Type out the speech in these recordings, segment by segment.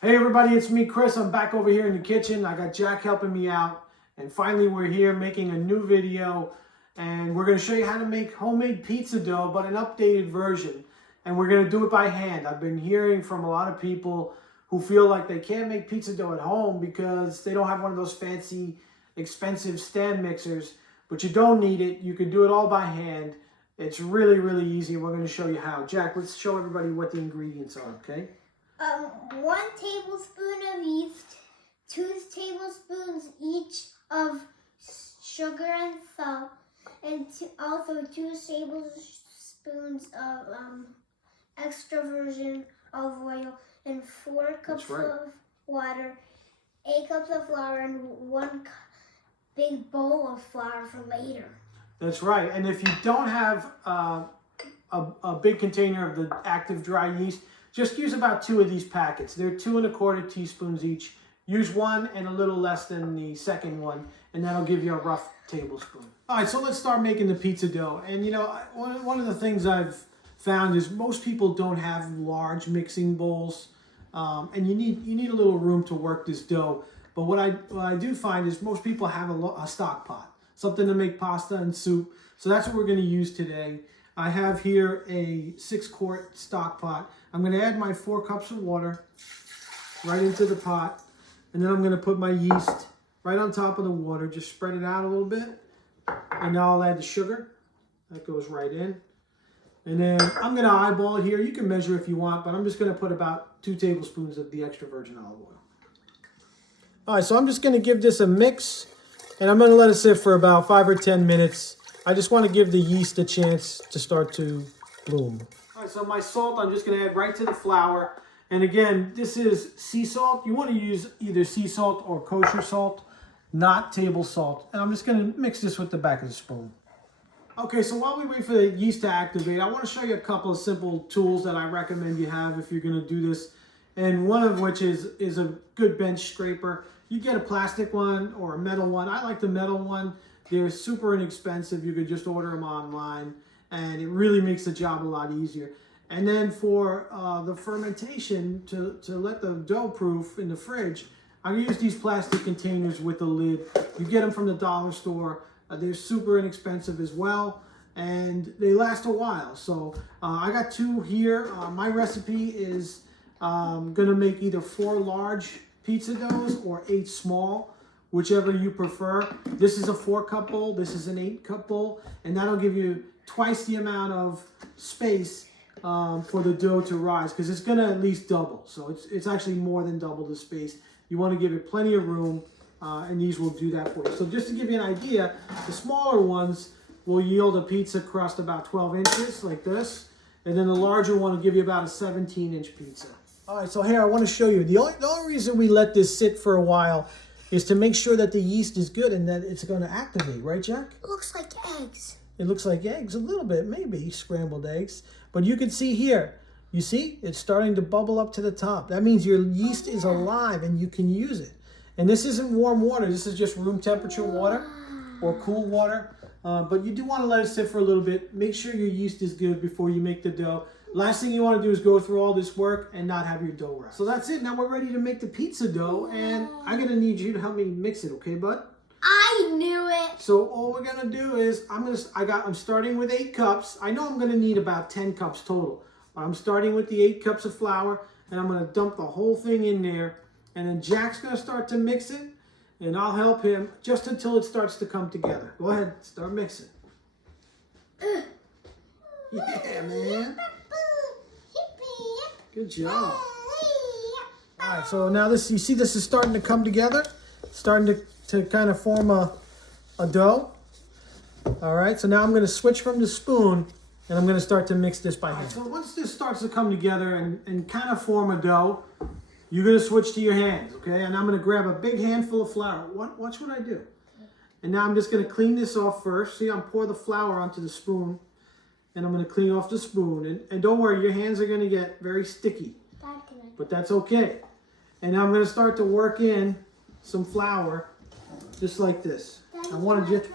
Hey everybody, it's me, Chris. I'm back over here in the kitchen. I got Jack helping me out. And finally we're here making a new video. And we're going to show you how to make homemade pizza dough, but an updated version. And we're going to do it by hand. I've been hearing from a lot of people who feel like they can't make pizza dough at home because they don't have one of those fancy, expensive stand mixers. But you don't need it. You can do it all by hand. It's really, really easy. We're going to show you how. Jack, let's show everybody what the ingredients are, okay? 1 tablespoon of yeast, 2 tablespoons each of sugar and salt, and also 2 tablespoons of extra virgin olive oil, and 4 cups of water, 8 cups of flour, and 1 big bowl of flour for later. That's right. And if you don't have a big container of the active dry yeast, just use about 2 of these packets. They're 2 1/4 teaspoons each. Use 1 and a little less than the second one, and that'll give you a rough tablespoon. All right, so let's start making the pizza dough. And you know, one of the things I've found is most people don't have large mixing bowls, and you need a little room to work this dough. But what I do find is most people have a stock pot, something to make pasta and soup. So that's what we're going to use today. I have here a 6-quart stock pot. I'm going to add my 4 cups of water right into the pot. And then I'm going to put my yeast right on top of the water. Just spread it out a little bit. And now I'll add the sugar. That goes right in. And then I'm going to eyeball it here. You can measure if you want, but I'm just going to put about 2 tablespoons of the extra virgin olive oil. All right, so I'm just going to give this a mix. And I'm going to let it sit for about 5 or 10 minutes. I just want to give the yeast a chance to start to bloom. All right, so my salt I'm just going to add right to the flour. And again, this is sea salt. You want to use either sea salt or kosher salt, not table salt. And I'm just going to mix this with the back of the spoon. Okay, so while we wait for the yeast to activate, I want to show you a couple of simple tools that I recommend you have if you're going to do this. And one of which is a good bench scraper. You get a plastic one or a metal one. I like the metal one. They're super inexpensive. You could just order them online, and it really makes the job a lot easier. And then for the fermentation, to let the dough proof in the fridge, I use these plastic containers with a lid. You get them from the dollar store. They're super inexpensive as well, and they last a while. So I got 2 here. My recipe is going to make either 4 large pizza doughs or 8 small, whichever you prefer. This is a 4-cup bowl, this is an 8-cup bowl, and that'll give you twice the amount of space for the dough to rise, because it's gonna at least double. So it's actually more than double the space. You wanna give it plenty of room, and these will do that for you. So just to give you an idea, the smaller ones will yield a pizza crust about 12 inches, like this, and then the larger one will give you about a 17-inch pizza. All right, so here I wanna show you. The only reason we let this sit for a while is to make sure that the yeast is good and that it's going to activate, right, Jack? It looks like eggs. It looks like eggs, a little bit, maybe scrambled eggs. But you can see here, you see, it's starting to bubble up to the top. That means your yeast is alive and you can use it. And this isn't warm water, this is just room temperature water or cool water. But you do want to let it sit for a little bit. Make sure your yeast is good before you make the dough. Last thing you want to do is go through all this work and not have your dough rise. So that's it. Now we're ready to make the pizza dough, and I'm going to need you to help me mix it, okay, bud? I knew it. So all we're going to do is I'm starting with 8 cups. I know I'm going to need about 10 cups total. But I'm starting with the 8 cups of flour, and I'm going to dump the whole thing in there, and then Jack's going to start to mix it, and I'll help him just until it starts to come together. Go ahead, start mixing. Yeah, man. Good job. All right, so now you see this is starting to come together, starting to kind of form a dough. All right, so now I'm going to switch from the spoon, and I'm going to start to mix this by hand. Right, so once this starts to come together and kind of form a dough, you're going to switch to your hands, okay? And I'm going to grab a big handful of flour. Watch what I do. And now I'm just going to clean this off first. See, I'm pour the flour onto the spoon. And I'm going to clean off the spoon. And don't worry, your hands are going to get very sticky. But that's okay. And now I'm going to start to work in some flour, just like this. I want to just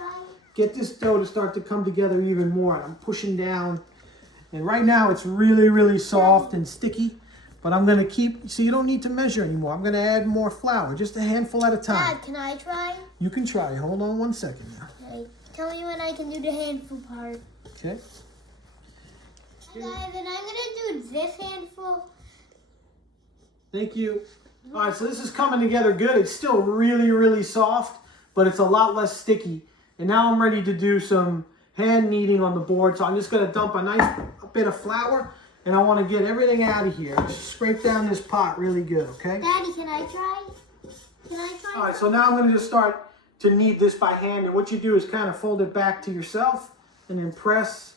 get this dough to start to come together even more. I'm pushing down. And right now it's really, really soft and sticky. But I'm going to keep, so you don't need to measure anymore. I'm going to add more flour, just a handful at a time. Dad, can I try? You can try. Hold on 1 second now. Okay. Tell me when I can do the handful part. Okay. Guys, and I'm going to do this handful. Thank you. All right, so this is coming together good. It's still really, really soft, but it's a lot less sticky. And now I'm ready to do some hand kneading on the board. So I'm just going to dump a nice bit of flour, and I want to get everything out of here. Just scrape down this pot really good, okay? Daddy, can I try? Can I try? All right, so now I'm going to just start to knead this by hand. And what you do is kind of fold it back to yourself and then press,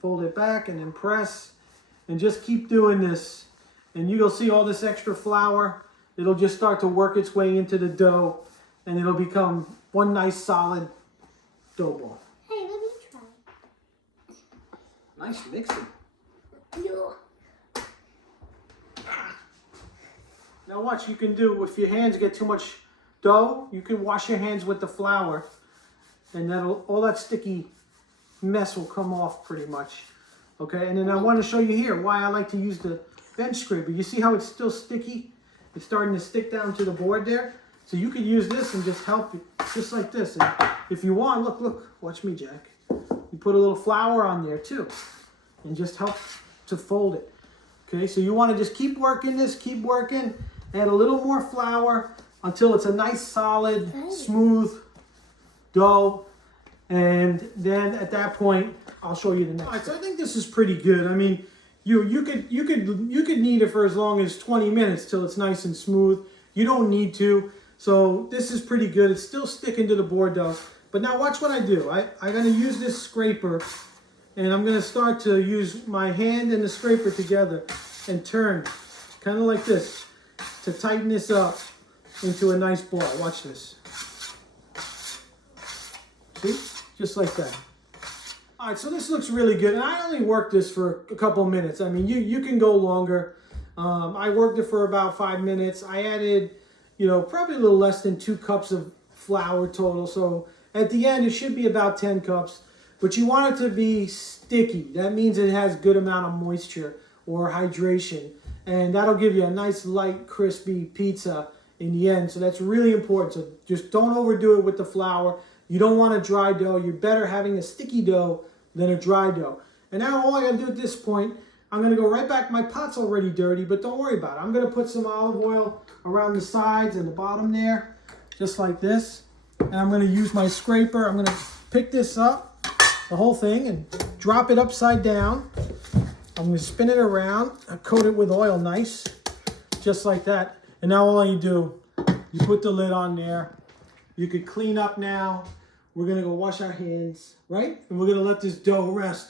fold it back and then press, and just keep doing this. And you'll see all this extra flour. It'll just start to work its way into the dough, and it'll become one nice solid dough ball. Hey, let me try. Nice mixing. Yeah. Now watch, you can do, if your hands get too much dough, you can wash your hands with the flour, and that'll, all that sticky mess will come off pretty much. Okay, and then I want to show you here why I like to use the bench scraper. You see how it's still sticky? It's starting to stick down to the board there. So you could use this and just help it, just like this. And if you want, look, watch me, Jack. You put a little flour on there too, and just help to fold it. Okay, so you want to just keep working this, keep working, add a little more flour until it's a nice, solid, smooth dough. And then at that point, I'll show you the next. All right, so I think this is pretty good. I mean, you could knead it for as long as 20 minutes till it's nice and smooth. You don't need to. So this is pretty good. It's still sticking to the board though. But now watch what I do. I'm going to use this scraper, and I'm going to start to use my hand and the scraper together and turn kind of like this to tighten this up into a nice ball. Watch this. See? Just like that. All right, so this looks really good. And I only worked this for a couple minutes. I mean, you can go longer. I worked it for about 5 minutes. I added, probably a little less than 2 cups of flour total. So at the end, it should be about 10 cups. But you want it to be sticky. That means it has good amount of moisture or hydration. And that'll give you a nice, light, crispy pizza in the end. So that's really important. So just don't overdo it with the flour. You don't want a dry dough. You're better having a sticky dough than a dry dough. And now all I gotta do at this point, I'm gonna go right back. My pot's already dirty, but don't worry about it. I'm gonna put some olive oil around the sides and the bottom there, just like this. And I'm gonna use my scraper. I'm gonna pick this up, the whole thing, and drop it upside down. I'm gonna spin it around, coat it with oil nice, just like that. And now all you do, you put the lid on there. You could clean up now. We're gonna go wash our hands, right? And we're gonna let this dough rest.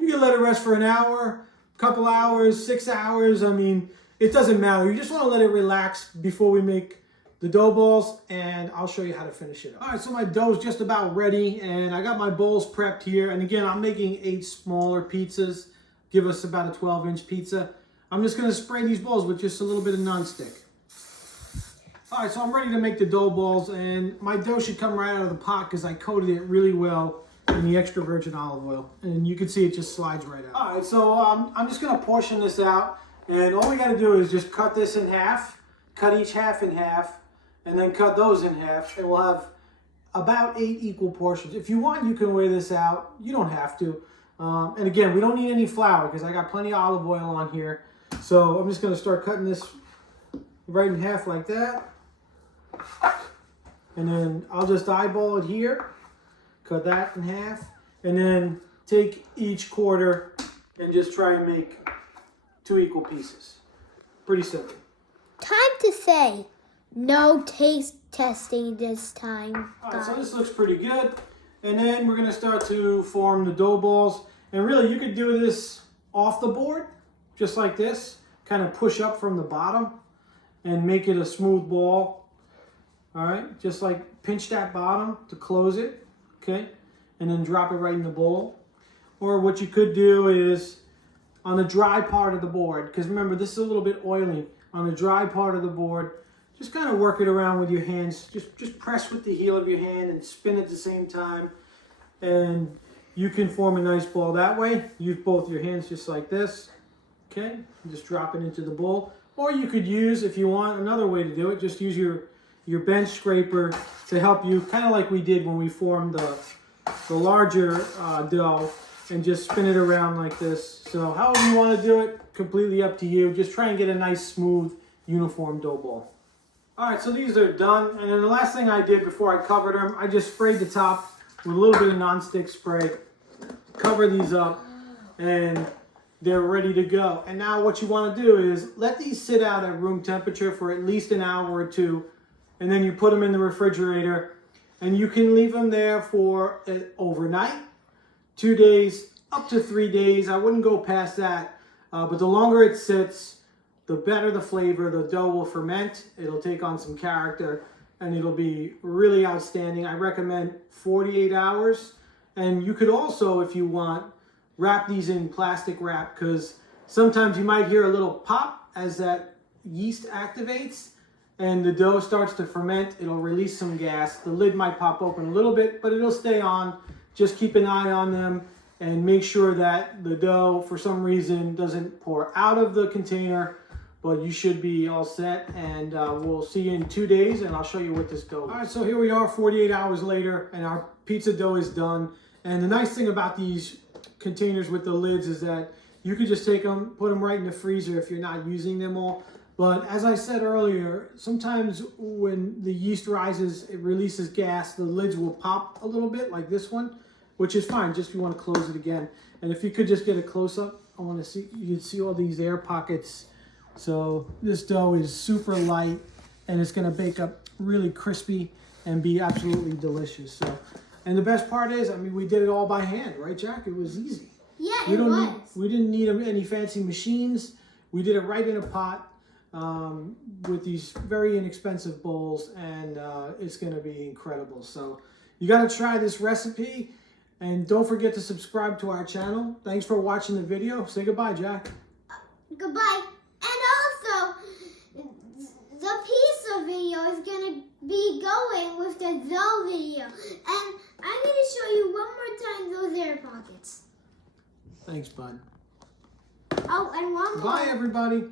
You can let it rest for an hour, couple hours, 6 hours. I mean, it doesn't matter. You just wanna let it relax before we make the dough balls, and I'll show you how to finish it up. All right, so my dough's just about ready, and I got my bowls prepped here. And again, I'm making 8 smaller pizzas, give us about a 12-inch pizza. I'm just gonna spray these bowls with just a little bit of nonstick. All right, so I'm ready to make the dough balls, and my dough should come right out of the pot because I coated it really well in the extra virgin olive oil. And you can see it just slides right out. All right, so I'm just gonna portion this out, and all we gotta do is just cut this in half, cut each half in half, and then cut those in half, and we'll have about 8 equal portions. If you want, you can weigh this out. You don't have to. And again, we don't need any flour because I got plenty of olive oil on here. So I'm just gonna start cutting this right in half like that. And then I'll just eyeball it here, cut that in half, and then take each quarter and just try and make 2 equal pieces. Pretty simple. Time to say no taste testing this time. All right, so this looks pretty good. And then we're gonna start to form the dough balls. And really, you could do this off the board, just like this. Kind of push up from the bottom and make it a smooth ball. All right, just like pinch that bottom to close it, okay? And then drop it right in the bowl. Or what you could do is on the dry part of the board, because remember, this is a little bit oily. On the dry part of the board, just kind of work it around with your hands. Just press with the heel of your hand and spin at the same time. And you can form a nice ball that way. Use both your hands just like this. Okay, just drop it into the bowl. Or you could use, if you want, another way to do it, just use your bench scraper to help you, kind of like we did when we formed the larger dough, and just spin it around like this. So however you want to do it, completely up to you. Just try and get a nice, smooth, uniform dough ball. All right, so these are done. And then the last thing I did before I covered them, I just sprayed the top with a little bit of nonstick spray. Cover these up, and they're ready to go. And now what you want to do is let these sit out at room temperature for at least an hour or two, and then you put them in the refrigerator, and you can leave them there for overnight, 2 days, up to 3 days. I wouldn't go past that, but the longer it sits, the better the flavor. The dough will ferment, it'll take on some character, and it'll be really outstanding. I recommend 48 hours. And you could also, if you want, wrap these in plastic wrap, because sometimes you might hear a little pop as that yeast activates and the dough starts to ferment. It'll release some gas. The lid might pop open a little bit, but it'll stay on. Just keep an eye on them and make sure that the dough, for some reason, doesn't pour out of the container. But you should be all set, and we'll see you in 2 days, and I'll show you what this dough is. All right, so here we are 48 hours later, and our pizza dough is done. And the nice thing about these containers with the lids is that you could just take them, put them right in the freezer if you're not using them all. But as I said earlier, sometimes when the yeast rises, it releases gas, the lids will pop a little bit like this one, which is fine, just if you want to close it again. And if you could just get a close-up, I want to see, you can see all these air pockets. So this dough is super light, and it's going to bake up really crispy and be absolutely delicious. So, and the best part is, I mean, we did it all by hand, right, Jack? It was easy. Yeah, We didn't need any fancy machines. We did it right in a pot with these very inexpensive bowls, and it's going to be incredible. So you got to try this recipe, and don't forget to subscribe to our channel. Thanks for watching the video. Say goodbye, Jack. Goodbye. And also, the pizza video is going to be going with the dough video. And I'm going to show you one more time those air pockets. Thanks, bud. Oh, and one more. Bye, everybody.